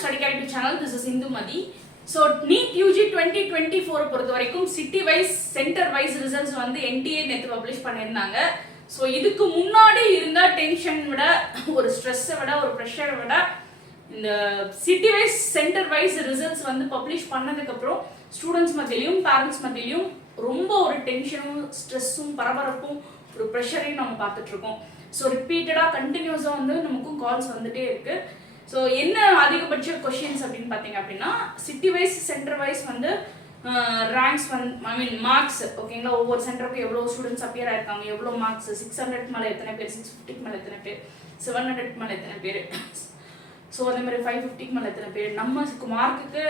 Study Character channel. This is Indumati. So NEET UG 2024 பொறுத்த வரைக்கும் city wise centre wise results வந்து NTA நேத்து publish பண்ணிருந்தாங்க. So இதுக்கு முன்னாடி இருந்த டென்ஷன் விட ஒரு ஸ்ட்ரெஸ்ஸை விட ஒரு ப்ரெஷரை விட இந்த city wise centre wise results வந்து பப்ளிஷ் பண்ணதுக்கப்புறம் ஸ்டூடெண்ட்ஸ் மத்தியிலையும் பேரண்ட்ஸ் மத்தியிலையும் ரொம்ப ஒரு டென்ஷனும் ஸ்ட்ரெஸ்ஸும் பரபரப்பும் ஒரு ப்ரெஷரையும் நம்ம பார்த்துட்டு இருக்கோம். ஸோ ரிப்பீட்டடாக கண்டினியூஸாக வந்து நமக்கும் கால்ஸ் வந்துட்டே இருக்கு. ஸோ என்ன அதிகபட்ச கொஷின்ஸ் அப்படின்னு பார்த்தீங்க அப்படின்னா சிட்டி வைஸ் சென்டர் வைஸ் வந்து ரேங்க்ஸ் வந்து ஐ மீன் மார்க்ஸ் ஓகேங்களா, ஒவ்வொரு சென்டருக்கும் எவ்வளோ ஸ்டூடெண்ட்ஸ் அப்பியர் ஆயிருக்காங்க, எவ்வளோ மார்க்ஸ், 600 மேலே எத்தனை பேர், 650 மேலே எத்தனை பேர், 700 மேலே எத்தனை பேர், ஸோ அதே மாதிரி 550 மேலே எத்தனை பேர், நம்ம மார்க்குக்கு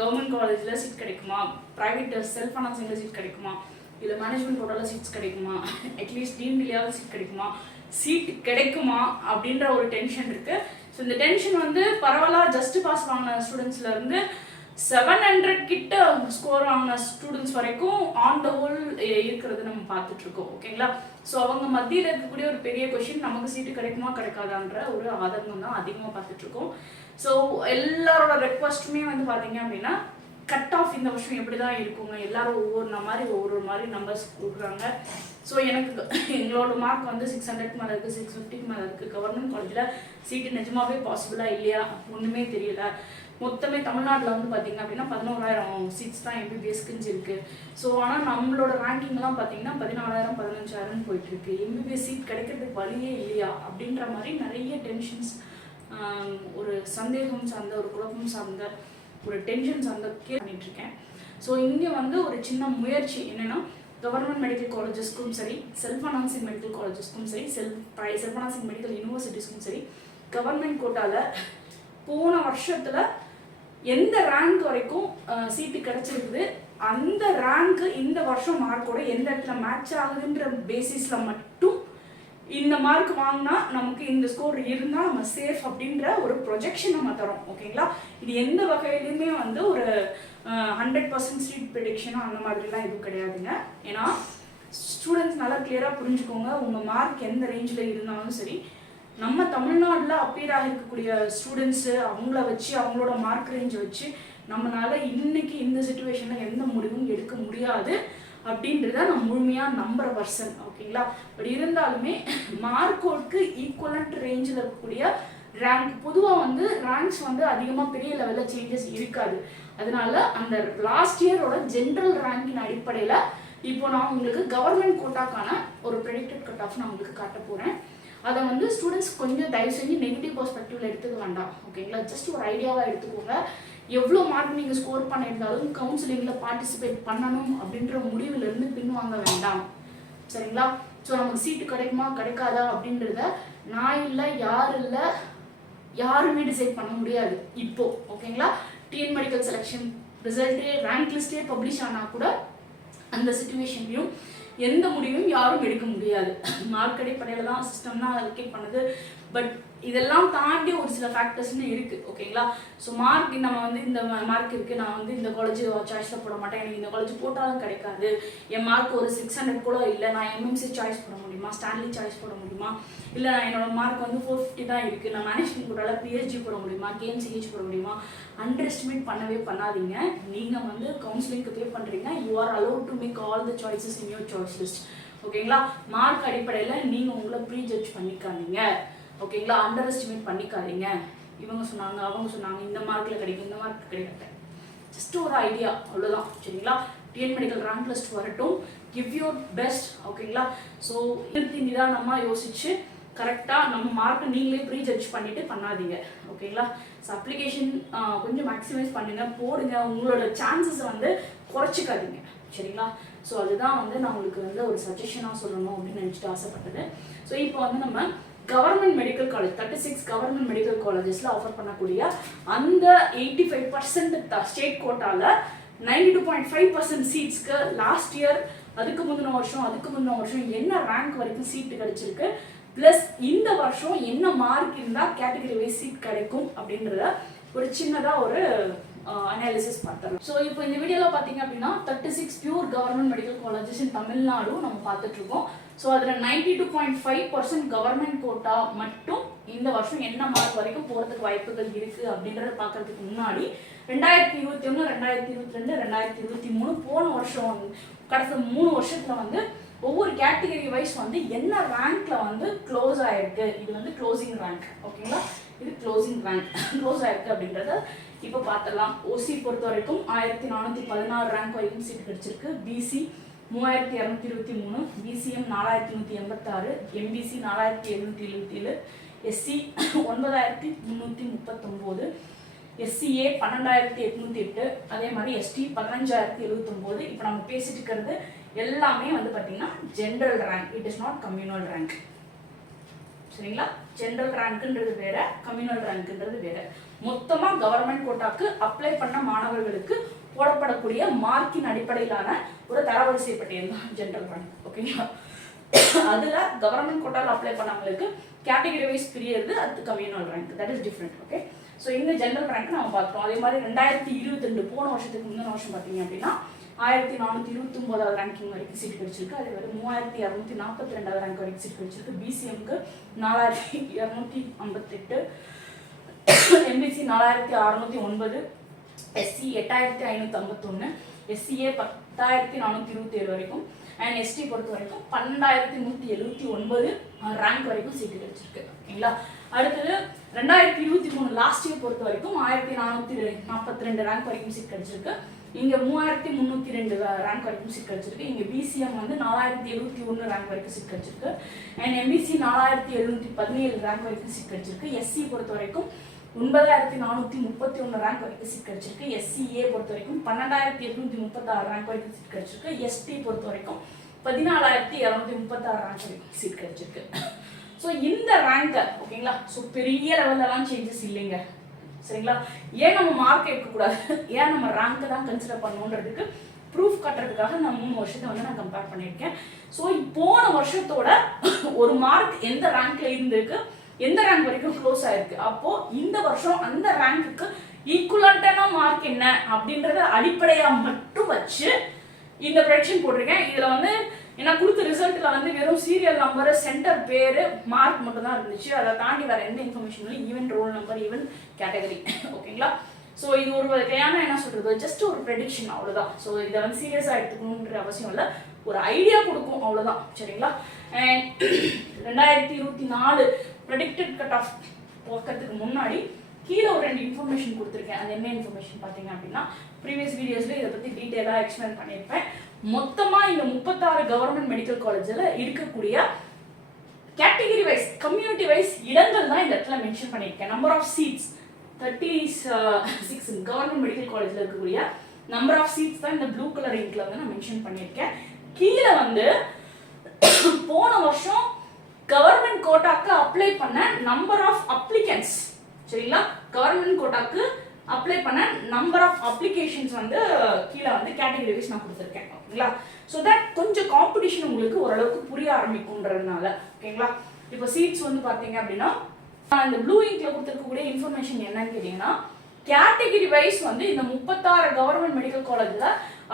கவர்மெண்ட் காலேஜில் சீட் கிடைக்குமா, ப்ரைவேட் செல்ஃப் ஃபைனான்சிங்கில் சீட் கிடைக்குமா, இல்லை மேனேஜ்மெண்ட் கோட்டாவில் சீட்ஸ் கிடைக்குமா, அட்லீஸ்ட் டீம்லேயாவது சீட் கிடைக்குமா, சீட் கிடைக்குமா அப்படின்ற ஒரு டென்ஷன் இருக்கு. ஸோ இந்த டென்ஷன் வந்து பரவலாக ஜஸ்ட் பாஸ் வாங்கின ஸ்டூடெண்ட்ஸ்ல இருந்து 700 கிட்ட ஸ்கோர் வாங்கின ஸ்டூடெண்ட்ஸ் வரைக்கும் ஆன் த ஹோல் இருக்கிறது நம்ம பார்த்துட்டு இருக்கோம் ஓகேங்களா. ஸோ அவங்க மத்தியில் இருக்கக்கூடிய ஒரு பெரிய கொஷின் நமக்கு சீட்டு கிடைக்குமா கிடைக்காதான்ற ஒரு ஆதங்கம் தான் அதிகமாக பார்த்துட்டு இருக்கோம். ஸோ எல்லாரோட ரெக்வஸ்ட்டுமே வந்து பார்த்தீங்க அப்படின்னா கட் ஆஃப் இந்த வருஷம் எப்படி தான் இருக்குங்க, எல்லாரும் ஒவ்வொரு மாதிரி நம்பர்ஸ் கொடுக்குறாங்க. ஸோ எனக்கு எங்களோட மார்க் வந்து 600 மேலே இருக்குது, 650 மேலே இருக்குது. கவர்மெண்ட் காலேஜில் சீட்டு நிஜமாவே பாசிபிளாக இல்லையா ஒன்றுமே தெரியல. மொத்தமே தமிழ்நாட்டில் வந்து பார்த்தீங்க அப்படின்னா 11,000 சீட்ஸ் தான் எம்பிபிஎஸ்க்குன்னு இருக்குது. ஸோ ஆனால் நம்மளோட ரேங்கிங்லாம் பார்த்தீங்கன்னா 14,000 15,000 போயிட்டு இருக்கு. எம்பிபிஎஸ் சீட் கிடைக்கிறதுக்கு வழியே இல்லையா அப்படின்ற மாதிரி நிறைய டென்ஷன்ஸ், ஒரு சந்தேகம் சார்ந்த ஒரு குழப்பம் சார்ந்த ஒரு டென்ஷன் சார்ந்த பண்ணிட்டு இருக்கேன். ஸோ இங்கே வந்து ஒரு சின்ன முயற்சி என்னன்னா, கவர்மெண்ட் மெடிக்கல் காலேஜஸ்க்கும் சரி, செல்ஃப் ஃபைனான்சிங் மெடிக்கல் காலேஜஸ்க்கும் சரி, செல்ஃப் ஃபைனான்சிங் மெடிக்கல் யூனிவர்சிட்டிஸ்க்கும் சரி, கவர்மெண்ட் கோட்டாவில் போன வருஷத்தில் எந்த ரேங்க் வரைக்கும் சீட்டு கிடைச்சிருக்குது, அந்த ரேங்க்கு இந்த வருஷம் மார்க்கோட எந்த இடத்துல மேட்ச் ஆகுதுன்ற பேசிஸில் மட்டும் இந்த மார்க் வாங்கினா நமக்கு இந்த ஸ்கோர் இருந்தால் நம்ம சேஃப் அப்படின்ற ஒரு ப்ரொஜெக்ஷன் நம்ம தரோம் ஓகேங்களா. இது எந்த வகையிலுமே வந்து ஒரு 100% சீட் ப்ரெடிக்ஷனும் அந்த மாதிரிலாம் எதுவும் கிடையாதுங்க. ஏன்னா ஸ்டூடெண்ட்ஸ் நல்லா கிளியராக புரிஞ்சுக்கோங்க, உங்கள் மார்க் எந்த ரேஞ்சில் இருந்தாலும் சரி, நம்ம தமிழ்நாட்டில் அப்பியர் ஆகிருக்கக்கூடிய ஸ்டூடெண்ட்ஸு அவங்கள வச்சு அவங்களோட மார்க் ரேஞ்சை வச்சு நம்மளால இன்னைக்கு இந்த சுச்சுவேஷனில் எந்த முடிவும் எடுக்க முடியாது அப்படின்றத நான் முழுமையாக நம்புற பர்சன் ஓகேங்களா. பட் இருந்தாலுமே மார்க்கோட்க்கு ஈக்குவலண்ட் ரேஞ்சில் இருக்கக்கூடிய ரேங்க், பொதுவாக வந்து ரேங்க்ஸ் வந்து அதிகமாக பெரிய லெவலில் சேஞ்சஸ் இருக்காது. அதனால அந்த லாஸ்ட் இயரோட ஜென்ரல் ரேங்கின் அடிப்படையில் இப்போ நான் உங்களுக்கு கவர்மெண்ட் கோட்டாக்கான ஒரு ப்ரெடிக்டட் கட் ஆஃப் நான் உங்களுக்கு காட்ட போகிறேன். அதை வந்து ஸ்டூடெண்ட்ஸ் கொஞ்சம் தயவு செஞ்சு நெகட்டிவ் பர்ஸ்பெக்டிவ்ல எடுத்துக்க வேண்டாம் ஓகேங்களா. ஜஸ்ட் ஒரு ஐடியாவாக எடுத்துக்கோங்க. எவ்வளோ மார்க் நீங்கள் ஸ்கோர் பண்ணியிருந்தாலும் கவுன்சிலிங்கில் பார்ட்டிசிபேட் பண்ணணும் அப்படின்ற முடிவிலிருந்து பின்வாங்க வேண்டாம் சரிங்களா. ஸோ நமக்கு சீட்டு கிடைக்குமா கிடைக்காதா அப்படின்றத நான் இல்லை யாருமே டிசைட் பண்ண முடியாது இப்போ ஓகேங்களா. டிஎன் மெடிக்கல் செலெக்ஷன் ரிசல்ட்டே ரேங்க் லிஸ்டே பப்ளிஷ் ஆனால் கூட அந்த சிச்சுவேஷன்லையும் எந்த முடிவும் யாரும் எடுக்க முடியாது. மார்க் அடிப்படையில் தான் சிஸ்டம் தான் அலோகேட் பண்ணுது. பட் இதெல்லாம் தாண்டி ஒரு சில ஃபேக்டர்ஸ்னு இருக்குது ஓகேங்களா. ஸோ மார்க் நம்ம வந்து இந்த மார்க் இருக்குது, நான் வந்து இந்த காலேஜ் சாய்ஸில் போட மாட்டேன், எனக்கு இந்த காலேஜ் போட்டாலும் கிடைக்காது, என் மார்க் ஒரு 600 கூட இல்லை, நான் எம்எம்சி சாய்ஸ் போட முடியுமா, ஸ்டான்லி சாய்ஸ் போட முடியுமா, இல்லை நான் என்னோட மார்க் வந்து 450 தான் இருக்குது, நான் மேனேஜ்மெண்ட் கோட்டால பிஹெச்டி போட முடியுமா, கேஎம்சிஹெச் போட முடியுமா, அண்டர் எஸ்டிமேட் பண்ணவே பண்ணாதீங்க. நீங்கள் வந்து கவுன்சிலிங்க்கு பே பண்ணுறீங்க, you are allowed to make all the choices in your choice list ஓகேங்களா. மார்க் அடிப்படையில் நீங்கள் உங்களை ப்ரீ ஜட்ஜ் பண்ணிக்காதீங்க ஓகேங்களா. அண்டர் எஸ்டிமேட் பண்ணிக்காதீங்க. இவங்க சொன்னாங்க அவங்க சொன்னாங்க இந்த மார்க்கில் கிடைக்கும் இந்த மார்க் கிடைக்காது, ஜஸ்ட் ஒரு ஐடியா அவ்வளோதான் சரிங்களா. டிஎன் மெடிக்கல் ரேங்க் லிஸ்ட் வரட்டும், கிவ் யோர் பெஸ்ட் ஓகேங்களா. ஸோ நிதானமாக யோசிச்சு கரெக்டாக நம்ம மார்க்கை நீங்களே ப்ரீ ஜட்ஜ் பண்ணிட்டு பண்ணாதீங்க ஓகேங்களா. ஸோ அப்ளிகேஷன் கொஞ்சம் மேக்ஸிமைஸ் பண்ணுங்க, போடுங்க, உங்களோட சான்சஸை வந்து குறைச்சிக்காதீங்க சரிங்களா. ஸோ அதுதான் வந்து நான் உங்களுக்கு வந்து ஒரு சஜஷனாக சொல்லணும் அப்படின்னு நினச்சிட்டு ஆசைப்பட்டது. ஸோ இப்போ வந்து நம்ம government medical college 36 government medical காலேஜஸ்ல ஆஃபர் பண்ணக்கூடிய அந்த 85% ஸ்டேட் கோட்டால 92.5% சீட்ஸ்க்கு லாஸ்ட் இயர் அதுக்கு முந்தின வருஷம் என்ன ரேங்க் வரைக்கும் சீட்டு கிடைச்சிருக்கு, பிளஸ் இந்த வருஷம் என்ன மார்க் இருந்தால் கேட்டகரி வைஸ் சீட் கிடைக்கும் அப்படின்றத ஒரு சின்னதாக ஒரு அனாலிசிஸ் பார்த்துறோம். ஸோ இப்போ இந்த வீடியோவில் பார்த்தீங்க அப்படின்னா 36 பியூர் கவர்மெண்ட் மெடிக்கல் காலேஜஸ் இன் தமிழ்நாடு நம்ம பார்த்துட்டு இருக்கோம். ஸோ அதில் 92.5% கவர்மெண்ட் கோட்டா மட்டும் இந்த வருஷம் என்ன மார்க் வரைக்கும் போறதுக்கு வாய்ப்புகள் இருக்கு அப்படின்றத பாக்குறதுக்கு முன்னாடி 2021, 2022, 2023 போன வருஷம் கடந்த 3 வருஷத்துல வந்து ஒவ்வொரு கேட்டகரி வைஸ் வந்து என்ன ரேங்க்ல வந்து க்ளோஸ் ஆயிருக்கு, இது வந்து க்ளோசிங் ரேங்க். ஓகேங்களா, இது க்ளோசிங் ரேங்க் க்ளோஸ் ஆயிருக்கு அப்படின்றத இப்போ பார்த்துடலாம். ஓசி பொறுத்த வரைக்கும் 1416 ரேங்க் வரைக்கும் சீட் கிடைச்சிருக்கு. BC 3223, BCM 4186, MBC 4777, SC 9339, SCA 12808, அதே மாதிரி எஸ்டி 15079. இப்போ நம்ம பேசிட்டு இருக்கிறது எல்லாமே வந்து பார்த்தீங்கன்னா general rank, it is not communal rank. சரிங்களா, ஜென்ரல் ரேங்க்ன்றது வேற, கம்யூனல் ரேங்க்ன்றது வேற. மொத்தமா கவர்மெண்ட் கோட்டாக்கு அப்ளை பண்ண மாணவர்களுக்கு போடப்படக்கூடிய மார்க்கின் அடிப்படையிலான ஒரு தரவரிசை பட்டியல் தான் ஜென்ரல் ரேங்க். ஓகேங்களா, அதுல கவர்மெண்ட் கோட்டால அப்ளை பண்ணவங்களுக்கு கேட்டகரி வைஸ் பிரியறது அது communal rank, that is different. Okay, so இந்த ஜென்ரல் ரேங்க் நம்ம பார்த்தோம். அதே மாதிரி 2022 போன வருஷத்துக்கு முந்தின வருஷம் பார்த்தீங்க அப்படின்னா 1429 ரேங்கிங் வரைக்கும் சீட் கிடைச்சிருக்கு. அதே மாதிரி 3242 ரேங்க் வரைக்கும் சீட் கிடைச்சிருக்கு. பிசிஎம்க்கு 4258, எம்பிசி 4609, எஸ்சி 8551, எஸ்சிஏ 10427 வரைக்கும், அண்ட் எஸ்டி பொறுத்த வரைக்கும் 12179 ரேங்க் வரைக்கும் சீட்டு கிடைச்சிருக்கு. ஓகேங்களா, அடுத்தது 2023 லாஸ்ட் இயர் பொறுத்த வரைக்கும் 1442 ரேங்க் வரைக்கும் சீட் கிடைச்சிருக்கு. இங்க 3302 ரேங்க் வரைக்கும் சீட் கிடைச்சிருக்கு. இங்க பிசிஎம் வந்து 4071 ரேங்க் வரைக்கும் சீட் கிடைச்சிருக்கு. அண்ட் எம்பிசி 4717 ரேங்க் வரைக்கும் சீட் கிடைச்சிருக்கு. எஸ்சி பொறுத்த வரைக்கும் 9431 ரேங்க் வரைக்கும் சீட் கிடைச்சிருக்கு. எஸ்சிஏ பொறுத்த வரைக்கும் 12836 ரேங்க் வரைக்கும் சீட் கிடைச்சிருக்கு. எஸ்டி பொறுத்த வரைக்கும் 14236 ரேங்க் வரைக்கும் சீட் கிடைச்சிருக்கு. ஸோ இந்த ரேங்க் ஓகேங்களா, ஸோ பெரிய லெவல்லலாம் சேஞ்சஸ் இல்லைங்க. சரிங்களா, ஏன் நம்ம மார்க் எடுக்கக்கூடாது, ஏன் நம்ம ரேங்க் தான் கன்சிடர் பண்ணணுன்றதுக்கு ப்ரூஃப் கட்டுறதுக்காக நான் 3 வருஷத்தை வந்து நான் கம்பேர் பண்ணியிருக்கேன். ஸோ போன வருஷத்தோட ஒரு மார்க் எந்த ரேங்க்ல இருந்திருக்கு, எந்த ரேங்க் வரைக்கும் க்ளோஸ் ஆயிருக்கு, அப்போ இந்த வருஷம் அந்த ரேங்க்குக்கு ஈக்குவலண்டான மார்க் என்ன அப்படின்றத அடிப்படையா மட்டும் வச்சு இந்த ப்ரெடிக்ஷன் போட்டிருக்கேன். இதுல வந்து ஏன்னா கொடுத்த ரிசல்ட்ல வந்து வெறும் சீரியல் நம்பர், சென்டர் பேரு, மார்க் மட்டும் தான் இருந்துச்சு. அதை தாண்டி வேற எந்த இன்ஃபர்மேஷன் இல்லை, even roll number, even category. ஓகேங்களா, ஸோ இது ஒரு வகையான என்ன சொல்றது, ஜஸ்ட் ஒரு ப்ரெடிக்ஷன் அவ்வளோதான். ஸோ இதை வந்து சீரியஸாக எடுத்துக்கணுன்ற அவசியம் இல்லை, ஒரு ஐடியா கொடுக்கும் அவ்வளோதான். சரிங்களா, அண்ட் 2024 ப்ரெடிக்டட் கட் ஆஃப் பார்க்கறதுக்கு முன்னாடி கீழே ஒரு 2 இன்ஃபர்மேஷன் கொடுத்துருக்கேன். அது என்ன இன்ஃபர்மேஷன் பார்த்தீங்க அப்படின்னா, ப்ரீவியஸ் வீடியோஸ்ல இதை பற்றி டீட்டெயிலாக எக்ஸ்பிளைன் பண்ணியிருப்பேன். மொத்தமாக இந்த 36 கவர்மெண்ட் மெடிக்கல் காலேஜில் இருக்கக்கூடிய கேட்டகரி வைஸ், கம்யூனிட்டி வைஸ் இடங்கள் தான் இந்த இடத்துல மென்ஷன் பண்ணியிருக்கேன். Number of seats 36 government medical காலேஜில் இருக்கக்கூடிய நம்பர் ஆஃப் சீட்ஸ் தான் இந்த ப்ளூ கலர் இங்க்ல வந்து நான் மென்ஷன் பண்ணியிருக்கேன். கீழே வந்து போன வருஷம் கவர்மெண்ட் கோட்டாக்கு அப்ளை பண்ண நம்பர் ஆஃப் அப்ளிகன்ஸ், சரிங்களா, கவர்மெண்ட் கோட்டாக்கு அப்ளை பண்ண நம்பர் ஆஃப் அப்ளிகேஷன்ஸ் வந்து கீழே வந்து கேட்டகரி வைஸ் நான் கொடுத்துருக்கேன். ஓகேங்களா, ஸோ தட் கொஞ்சம் காம்படிஷன் உங்களுக்கு ஓரளவுக்கு புரிய ஆரம்பிக்கும்ன்றதுனால. ஓகேங்களா, இப்போ சீட்ஸ் வந்து பார்த்தீங்க அப்படின்னா இந்த ப்ளூ இங்க்ல கொடுத்துருக்கக்கூடிய இன்ஃபர்மேஷன் என்னன்னு கேட்டீங்கன்னா, கேட்டகரி வைஸ் வந்து இந்த 36 கவர்மெண்ட் மெடிக்கல் காலேஜ்ல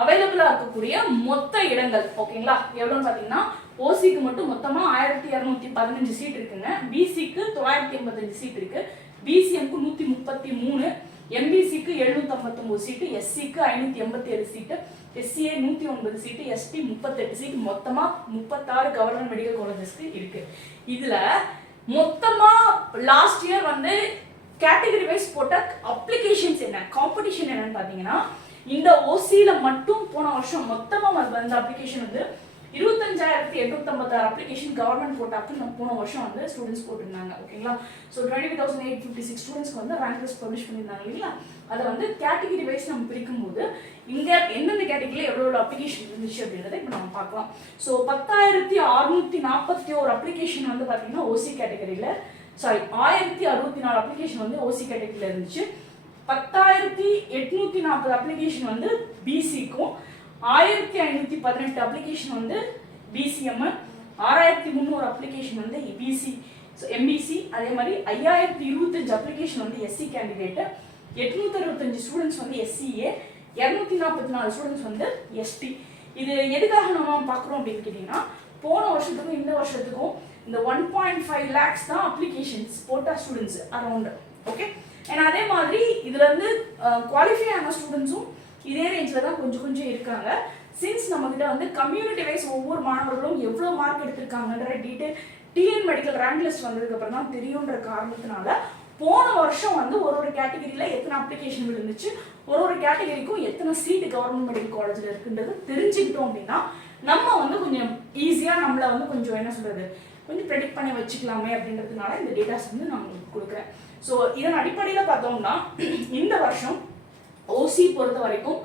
அவைலபிளா இருக்கக்கூடிய மொத்த இடங்கள். ஓகேங்களா, எவ்வளோன்னு பார்த்தீங்கன்னா, ஓசிக்கு மட்டும் மொத்தமா 1215 சீட் இருக்குங்க. பிசிக்கு 985 சீட் இருக்கு. பிசிஎம்க்கு 133, எம்பிசிக்கு 759 சீட்டு, எஸ்சிக்கு 587 சீட்டு, எஸ்சிஏ 109 சீட்டு, எஸ்டி 38 சீட், மொத்தமா 36 கவர்மெண்ட் மெடிக்கல் காலேஜஸ்க்கு இருக்கு. இதுல மொத்தமா லாஸ்ட் இயர் வந்து கேட்டகரி வைஸ் போட்ட அப்ளிகேஷன்ஸ் என்ன, காம்படிஷன் என்னன்னு பாத்தீங்கன்னா, இந்த ஓசியில மட்டும் போன வருஷம் மொத்தமா வந்த அப்ளிகேஷன் வந்து 25856 அப்ளிகேஷன் கவர்மெண்ட் கோட்டாக்கு போன வருஷம் வந்து ஸ்டூடெண்ட்ஸ் போட்டிருந்தாங்க. ஓகேங்களா, ஸோ 20856 ஸ்டூடெண்ட்ஸ்க்கு வந்து ரேங்க் லிஸ்ட் பப்ளிஷ் பண்ணியிருந்தாங்க இல்லைங்களா. அதை வந்து கேட்டகரி வைஸ் நம்ம பிரிக்கும் போது இங்க எந்தெந்த கேட்டகரியில் எவ்வளோ அப்ளிகேஷன் இருந்துச்சு அப்படின்றத இப்போ நம்ம பார்க்கலாம். ஸோ 10641 அப்ளிகேஷன் வந்து பார்த்தீங்கன்னா ஓசி கேட்டகரியில், சாரி 1064 அப்ளிகேஷன் வந்து ஓசி கேட்டகரியில் இருந்துச்சு. 10840 அப்ளிகேஷன் வந்து பிசிக்கும், 1518 அப்ளிகேஷன் வந்து பிசிஎம், 6300 அப்ளிகேஷன் வந்து பிசி எம்பிசி, அதே மாதிரி 5025 அப்ளிகேஷன் வந்து எஸ்சி கேண்டிடேட், 865 ஸ்டூடெண்ட்ஸ் வந்து எஸ்சிஏ, 244 ஸ்டூடெண்ட்ஸ் வந்து எஸ்டி. இது எதுக்காக நம்ம பார்க்குறோம் அப்படின்னு கேட்டிங்கன்னா, போன வருஷத்துக்கும் இந்த வருஷத்துக்கும் இந்த 1.5 lakhs தான் அப்ளிகேஷன்ஸ் போட்ட ஸ்டூடெண்ட்ஸ் அரௌண்ட். ஓகே, அண்ட் அதே மாதிரி இதுல இருந்து குவாலிஃபை ஆன ஸ்டூடெண்ட்ஸும் இதே ரேஞ்சில் தான் கொஞ்சம் இருக்காங்க. சின்ஸ் நம்மகிட்ட வந்து கம்யூனிட்டி வைஸ் ஒவ்வொரு மாணவர்களும் எவ்வளோ மார்க் எடுத்திருக்காங்கன்ற detail TN medical rank list வந்ததுக்கு அப்புறம் தான் தெரியுன்ற காரணத்தினால போன வருஷம் வந்து ஒரு கேட்டகரியில் எத்தனை அப்ளிகேஷன் இருந்துச்சு, ஒரு கேட்டகரிக்கும் எத்தனை சீட்டு கவர்மெண்ட் மெடிக்கல் காலேஜில் இருக்குன்றது தெரிஞ்சுக்கிட்டோம் அப்படின்னா நம்ம வந்து கொஞ்சம் ஈஸியாக நம்மளை வந்து கொஞ்சம் என்ன சொல்கிறது கொஞ்சம் ப்ரெடிக்ட் பண்ணி வச்சுக்கலாமே அப்படின்றதுனால இந்த டேட்டாஸ் வந்து நான் உங்களுக்கு கொடுக்குறேன். ஸோ இதன் அடிப்படையில் பார்த்தோம்னா இந்த வருஷம் ஓசி பொறுத்த வரைக்கும்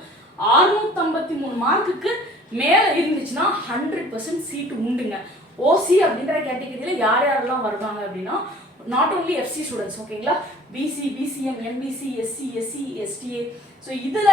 653 மார்க்குக்கு மேலே இருந்துச்சுன்னா 100% சீட்டு உண்டுங்க. ஓசி அப்படின்ற கேட்டகரியில் யார் யாரெல்லாம் வருவாங்க அப்படின்னா நாட் ஓன்லி எஃப்சி ஸ்டூடெண்ட்ஸ், ஓகேங்களா, BC, BCM, MBC, SC, SC, STA. So இதில்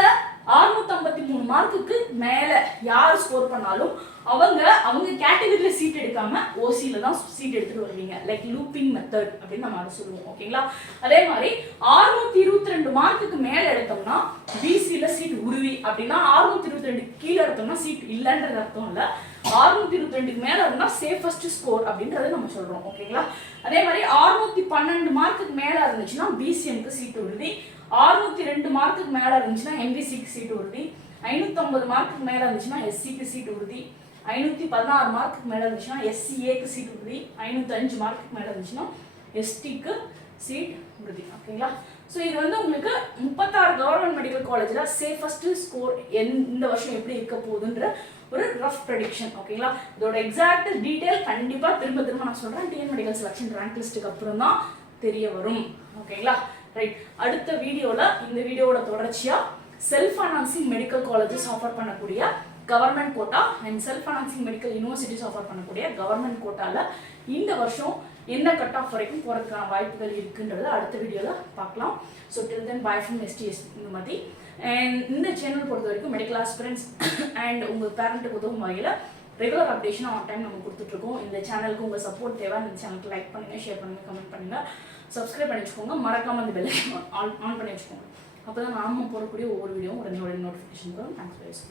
653 மார்க்குக்கு மேலே யார் ஸ்கோர் பண்ணாலும் அவங்க கேட்டகரியில் சீட் எடுக்காம ஓசியில் தான் சீட் எடுத்துட்டு வருவீங்க. லைக் லூப்பிங் மெத்தட் அப்படின்னு நம்ம அதை சொல்லுவோம், ஓகேங்களா. அதே மாதிரி 622 மார்க்குக்கு மேலே எடுத்தோம்னா பிசியில் சீட் உறுதி அப்படின்னா 622 கீழே எடுத்தோம்னா சீட் இல்லைன்றது அர்த்தம் இல்லை. 622 மேலே இருந்தால் சேஃபஸ்ட் ஸ்கோர் அப்படின்றத நம்ம சொல்கிறோம், ஓகேங்களா. அதே மாதிரி 612 மார்க்குக்கு மேலே இருந்துச்சுன்னா பிசிஎம்க்கு சீட் உறுதி, 602 மார்க்குக்கு மேலே இருந்துச்சுன்னா எம்பிசிக்கு சீட் உறுதி, 550 மார்க்குக்கு மேலே இருந்துச்சுன்னா எஸ்சிக்கு சீட் உறுதி, 516 மார்க்குக்கு மேலே இருந்துச்சுன்னா எஸ்சிஏக்கு சீட் உறுதி, 505 மார்க்குக்கு மேலே இருந்துச்சுன்னா எஸ்டிக்கு சீட் உறுதி, ஓகேங்களா. ஸோ இது வந்து உங்களுக்கு 36 கவர்மெண்ட் மெடிக்கல் காலேஜில் சேஃபஸ்ட் ஸ்கோர் இந்த வருஷம் எப்படி இருக்க போகுதுன்ற ஒரு ரஃப் ப்ரெடிக்ஷன், ஓகேங்களா. இதோட எக்ஸாக்ட் டீட்டெயில் கண்டிப்பாக திரும்ப நான் சொல்கிறேன். டிஎன் மெடிக்கல் செலக்ஷன் ரேங்க் லிஸ்ட்டுக்கு அப்புறம் தான் தெரிய வரும், ஓகேங்களா. ரைட், அடுத்த வீடியோவில் இந்த வீடியோவோட தொடர்ச்சியாக self financing medical colleges offer பண்ணக்கூடிய government quota and self financing medical universities offer பண்ணக்கூடிய கவர்மெண்ட் கோட்டாவில் இந்த வருஷம் என்ன கட் ஆஃப் வரைக்கும் போகிறதுக்கான வாய்ப்புகள் இருக்குன்றத அடுத்த வீடியோவில் பார்க்கலாம். So till then by from SDS இந்த மாதிரி. அண்ட் இந்த சேனல் பொறுத்த வரைக்கும் மெடிக்கல் ஆஸ்பிரன்ஸ் அண்ட் உங்கள் பேரண்ட்டுக்கு உதவும் வகையில் ரெகுலர் அப்டேஷனாக ஆன் டைம் நம்ம கொடுத்துட்ருக்கோம். இந்த சேனலுக்கு உங்கள் சப்போர்ட் தேவை. இந்த சேனலுக்கு லைக் பண்ணுங்கள், ஷேர் பண்ணுங்கள், கமெண்ட் பண்ணுங்கள், சப்ஸ்கிரைப் பண்ணி வச்சுக்கோங்க. மறக்காமல் அந்த பெல் ஆன் பண்ணி வச்சுக்கோங்க. அப்போ தான் நாம போடக்கூடிய ஒவ்வொரு வீடியோவும் உடனே நோட்டிஃபிகேஷன் வரும். Thanks for you.